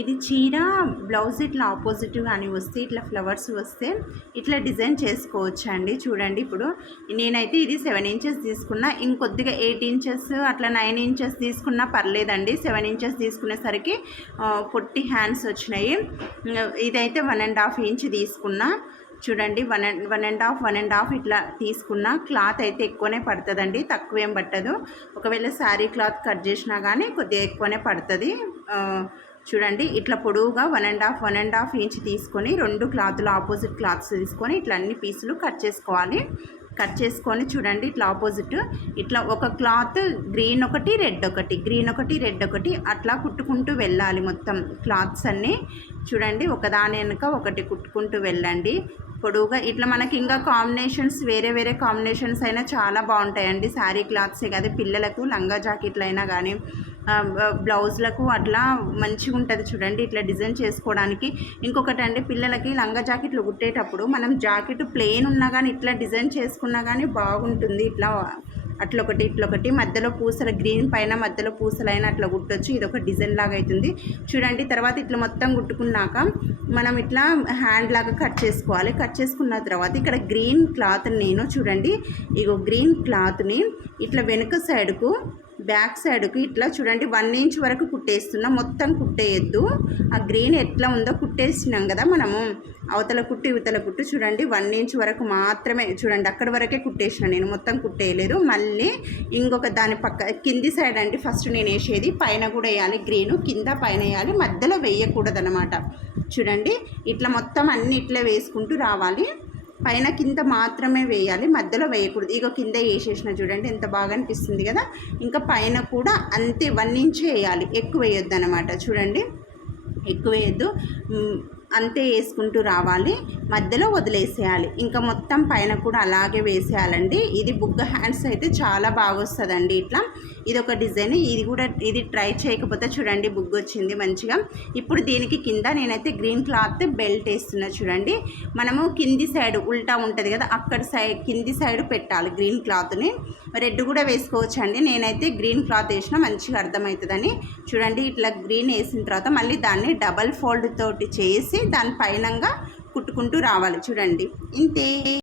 ఇది చీర బ్లౌజ్ ఇట్లా ఆపోజిట్ కానీ వస్తే ఇట్లా ఫ్లవర్స్ వస్తే ఇట్లా డిజైన్ చేసుకోవచ్చు అండి. చూడండి ఇప్పుడు నేనైతే ఇది 7 ఇంచెస్ తీసుకున్నా, ఇంకొద్దిగా 8 ఇంచెస్ అట్లా 9 ఇంచెస్ తీసుకున్నా పర్లేదండి. 7 ఇంచెస్ తీసుకునేసరికి పొట్టి హ్యాండ్స్ వచ్చినాయి. ఇదైతే 1.5 ఇంచ్ తీసుకున్నా. చూడండి 1.5 ఇట్లా తీసుకున్న. క్లాత్ అయితే ఎక్కువనే పడుతుందండి, తక్కువేం పట్టదు. ఒకవేళ శారీ క్లాత్ కట్ చేసినా కానీ కొద్దిగా ఎక్కువనే పడుతుంది. చూడండి ఇట్లా పొడవుగా 1.5 ఇంచ్ తీసుకొని 2 క్లాతులు ఆపోజిట్ క్లాత్స్ తీసుకొని ఇట్లా అన్ని పీసులు కట్ చేసుకోవాలి. కట్ చేసుకొని చూడండి ఇట్లా ఆపోజిట్ ఇట్లా ఒక క్లాత్ గ్రీన్ ఒకటి రెడ్ ఒకటి, గ్రీన్ ఒకటి రెడ్ ఒకటి అట్లా కుట్టుకుంటూ వెళ్ళాలి. మొత్తం క్లాత్స్ అన్నీ చూడండి ఒకదాని వెనుక ఒకటి కుట్టుకుంటూ వెళ్ళండి పొడవుగా. ఇట్లా మనకి ఇంకా కాంబినేషన్స్ వేరే వేరే కాంబినేషన్స్ అయినా చాలా బాగుంటాయండి. శారీ క్లాత్సే కాదు, పిల్లలకు లంగా జాకెట్లు అయినా కానీ బ్లౌజ్లకు అట్లా మంచిగా ఉంటుంది. చూడండి ఇట్లా డిజైన్ చేసుకోవడానికి. ఇంకొకటి అండి, పిల్లలకి లంగా జాకెట్లు కుట్టేటప్పుడు మనం జాకెట్ ప్లెయిన్ ఉన్నా కానీ ఇట్లా డిజైన్ చేసుకున్నా కానీ బాగుంటుంది. ఇట్లా అట్లొకటి ఇట్లొకటి మధ్యలో పూసల గ్రీన్ పైన మధ్యలో పూసలైనా అట్లా కుట్టొచ్చు. ఇది ఒక డిజైన్ లాగా అవుతుంది. చూడండి తర్వాత ఇట్లా మొత్తం కుట్టుకున్నాక మనం ఇట్లా హ్యాండ్ లాగా కట్ చేసుకోవాలి. కట్ చేసుకున్న తర్వాత ఇక్కడ గ్రీన్ క్లాత్ నేను చూడండి ఇగో గ్రీన్ క్లాత్ని ఇట్లా వెనుక సైడ్కు బ్యాక్ సైడ్కి ఇట్లా చూడండి 1 ఇంచ్ వరకు కుట్టేస్తున్నా. మొత్తం కుట్టేయద్దు. ఆ గ్రీన్ ఎట్లా ఉందో కుట్టేసినాం కదా మనము, అవతల కుట్టు ఇవతల కుట్టు చూడండి 1 ఇంచ్ వరకు మాత్రమే. చూడండి అక్కడి వరకే కుట్టేసిన, నేను మొత్తం కుట్టేయలేదు. మళ్ళీ ఇంకొక దాని పక్క కింది సైడ్ అండి ఫస్ట్ నేను వేసేది, పైన కూడా వేయాలి గ్రీను, కింద పైన వేయాలి, మధ్యలో వేయకూడదు అనమాట. చూడండి ఇట్లా మొత్తం అన్ని ఇట్లా వేసుకుంటూ రావాలి. పైన కింద మాత్రమే వేయాలి, మధ్యలో వేయకూడదు. ఇగో కింద వేసేసిన చూడండి ఎంత బాగా అనిపిస్తుంది కదా. ఇంకా పైన కూడా అంతే 1 ఇంచ్ వేయాలి, ఎక్కువ వేయొద్దు అనమాట. చూడండి ఎక్కువ వేయద్దు, అంతే వేసుకుంటూ రావాలి, మధ్యలో వదిలేసేయాలి. ఇంకా మొత్తం పైన కూడా అలాగే వేసేయాలండి. ఇది బుగ్గ హ్యాండ్స్ అయితే చాలా బాగా వస్తుందండి. ఇట్లా ఇది ఒక డిజైన్. ఇది ట్రై చేయకపోతే చూడండి బుగ్గ వచ్చింది మంచిగా. ఇప్పుడు దీనికి కింద నేనైతే గ్రీన్ క్లాత్ బెల్ట్ వేస్తున్నా. చూడండి మనము కింది సైడ్ ఉల్టా ఉంటుంది కదా, అక్కడ సైడ్ కింది సైడ్ పెట్టాలి గ్రీన్ క్లాత్ని. రెడ్ కూడా వేసుకోవచ్చు అండి, నేనైతే గ్రీన్ క్లాత్ వేసిన మంచిగా అర్థమవుతుందని. చూడండి ఇట్లా గ్రీన్ వేసిన తర్వాత మళ్ళీ దాన్ని డబల్ ఫోల్డ్ తోటి చేసి దాని పైనంగా కుట్టుకుంటూ రావాలి. చూడండి ఇంతే.